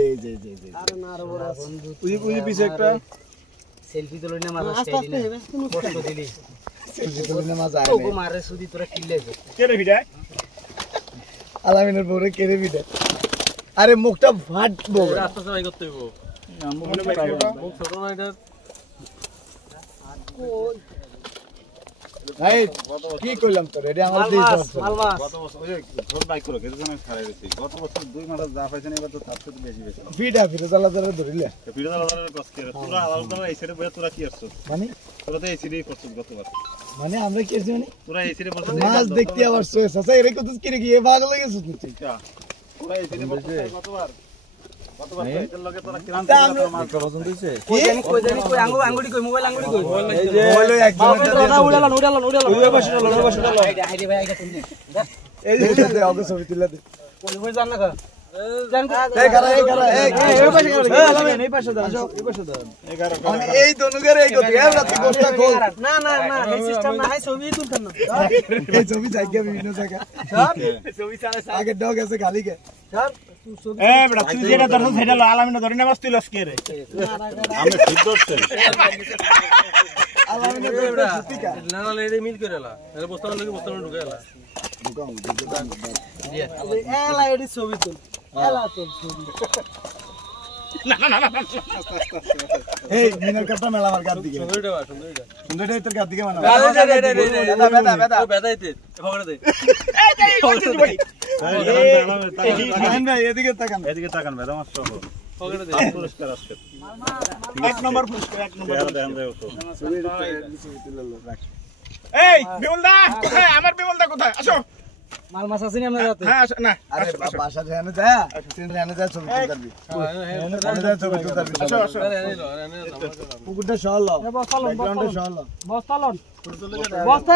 এই যে আরে না আরে বড় ওই পিছে একটা সেলফি তো লইনা মাছ স্টাইল না কষ্ট দিলি সেলফি তো লইনা মাছ আয় ওগো মারে সুদি তোরা কিল্লে কে রে ভিডা আলামিনের বড় কে রে ভিডা আরে মুখটা ফাটবো রাস্তা সবাই করতে হইব মুখ ছোট না এটা ভাই কি কইলাম তো রেডি আমার দিই মালমাস ওই ছোট বাইক করো এর জন্য খারাপ হইছে গত বছর 2 মাস যা পাইছেন এবার তো তার থেকে বেশি বেশি ভিডা জালা ধরিলে ভিডিও দালালের কষ্ট করে তোরা আলাদা এই সাইডে বইয়া তোরা কি আসছো মানে তোরা তো এই সাইডেই করছিস গতবার মানে আমরা কি আছি মানে তোরা এই সাইডে বসে মাছ দেখতে আবার সয়ে সাসা এরে কত কি রে কি এ পাগল হয়ে গেছিস তুই তোরা এই সাইডে বসে গতবার এর লগে তোরা কিরান মাছ পছন্দ হইছে কই জানি কই আঙ্গুড়ি কই মোবাইল আঙ্গুড়ি কই এই যে মোবাইল একজন উড়ালান ওই পাশে ভাই আইডি তুমি এই যে আগে ছবি তুলে দে কই জান না জান এই খারা এই পাশে এই পাশে দাও এই পাশে দাও এই দনুগের এই গতি এ রাতি গোষ্ঠা খোল না এই সিস্টেম না হাই ছবি তুলতেন না এই ছবি জায়গা বিভিন্ন জায়গা ছবি চালা আগে ডগ আছে খালি কে স্যার এ বেটা তুই যেটা ধরছ সেটা আলামিনা ধরে না বসতি লস কে রে আমি ঠিক করছি আলামিনের সুতিকা না না এডে মিল করেলা এর বস্তা লাগি বস্তা ঢুকাইলা এলা এডি ছবি তুল এলা তুল ছবি এই মিনার কাটা মেলা আমার গার দিকে সুন্দরটা সুন্দরটা সুন্দরটাই তোর গার দিকে মানে বেদা বেদাইতে ভগড়া দে ভাই এদিকে তাকান এদিকে তাকান ভাই আমার সহ ভগড়া দে পুরস্কার আসছে এক নম্বর পুরস্কার এক নম্বর দেন দেও তো এই বিমলদা কোথায় আমার বিমলদা কোথায় আসো মাল মাছ আছে নি আপনার হাতে হ্যাঁ আসো না আরে বাসা জানে যা তিন জানে যা ছবি তুলতে পারবি জানে যা ছবি তুলতে পারবি আসো আসো পুকুরটা সহল বস্তা লন ব্যাকগ্রাউন্ডটা সহল বস্তা লন বস্তা